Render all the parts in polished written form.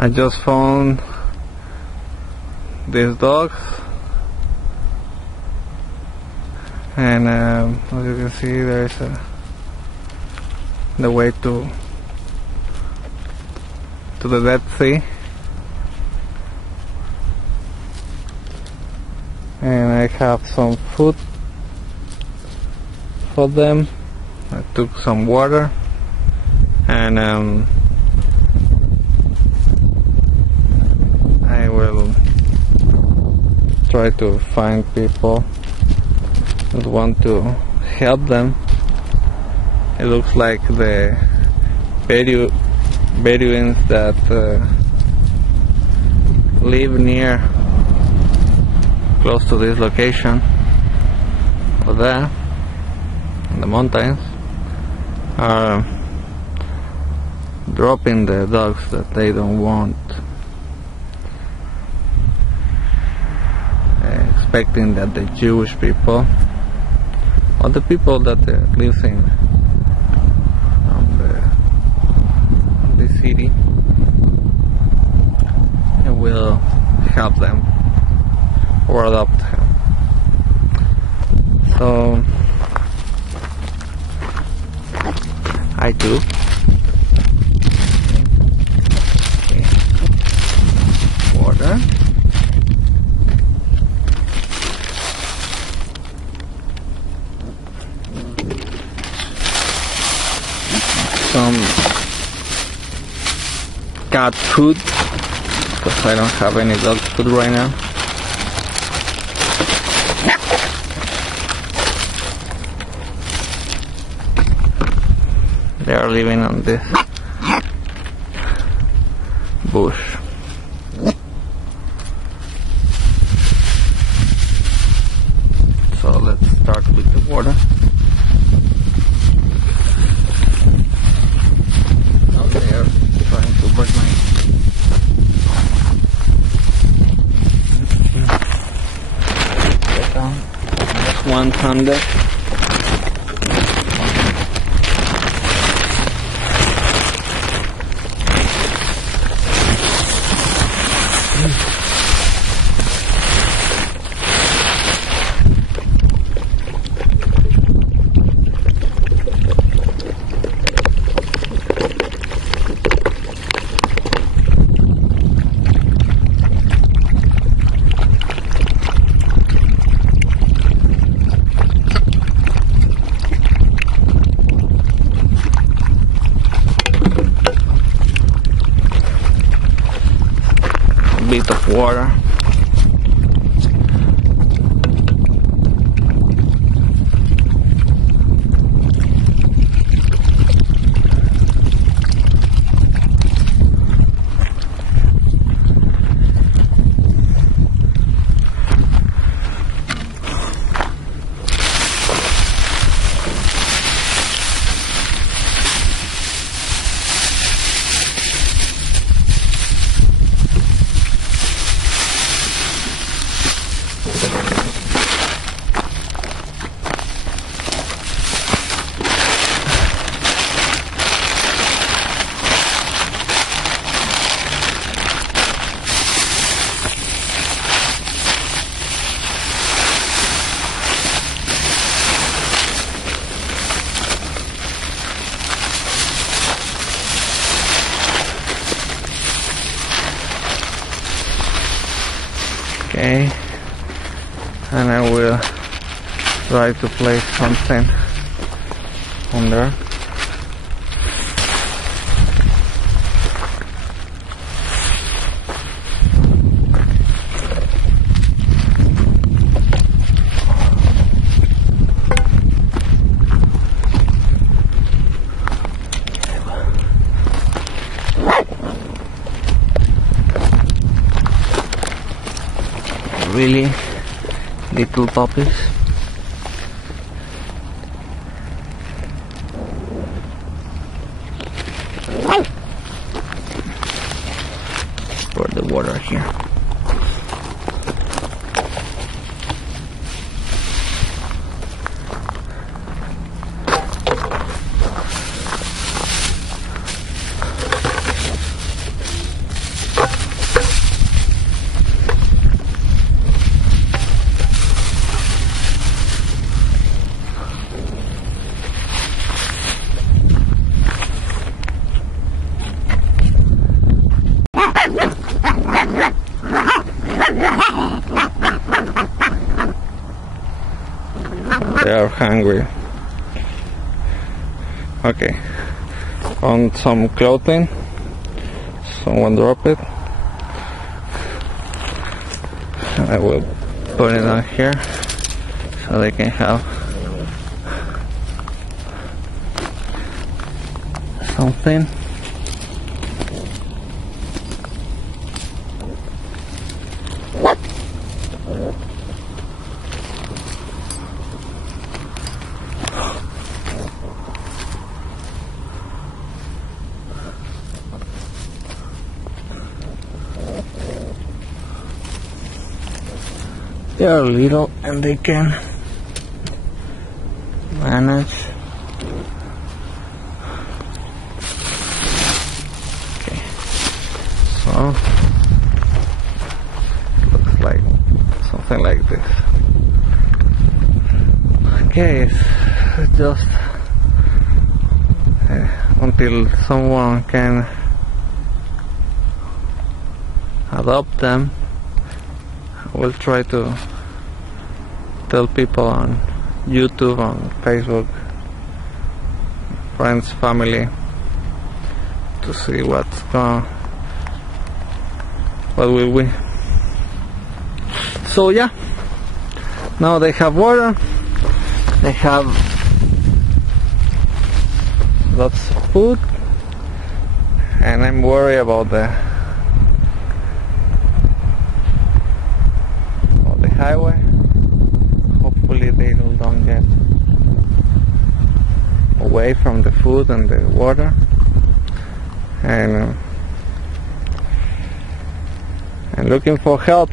I just found these dogs, and as you can see, there's the way to the Dead Sea, and I have some food for them. I took some water, and I will try to find people that want to help them. It looks like the Bedouins that live near, close to this location over there in the mountains, are dropping the dogs that they don't want, expecting that the Jewish people or the people that live in the city will help them or adopt him. So I do. Water. Some cat food, because I don't have any dog food right now. They are living on this bush. So let's start with the water. Now they are trying to burn my just 100. Bit of water. Okay, and I will try to place something on there. Really little puppies. For the water here. They are hungry. Okay, found some clothing. Someone dropped it. I will put it on here so they can have something. They are little and they can manage. Okay, so looks like something like this. Okay, it's just until someone can adopt them. We'll try to tell people on YouTube, on Facebook, friends, family, to see what will we. So yeah, now they have water, they have lots of food, and I'm worried about the highway. Hopefully they don't get away from the food and the water, and looking for help.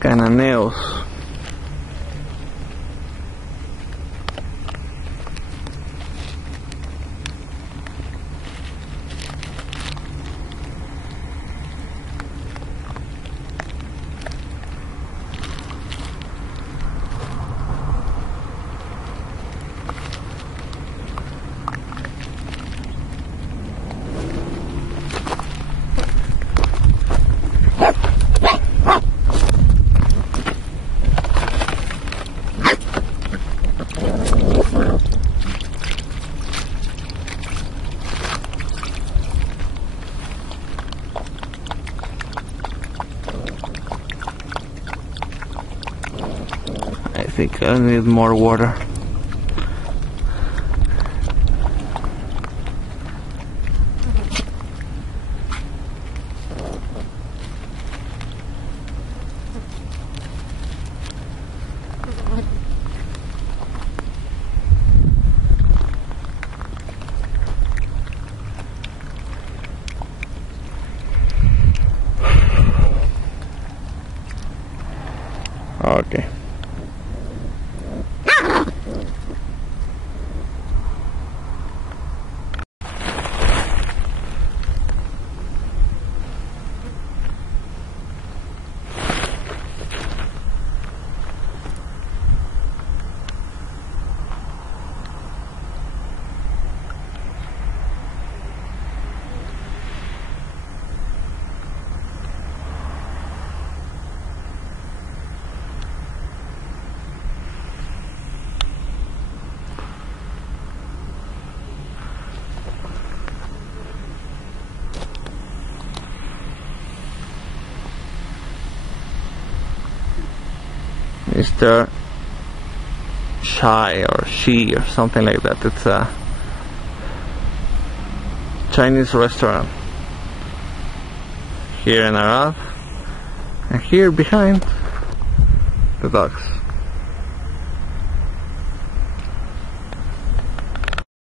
Cananeos. I think I need more water. Okay. Mr. Shy or She or something like that. It's a Chinese restaurant here in Arad, and here behind the dogs.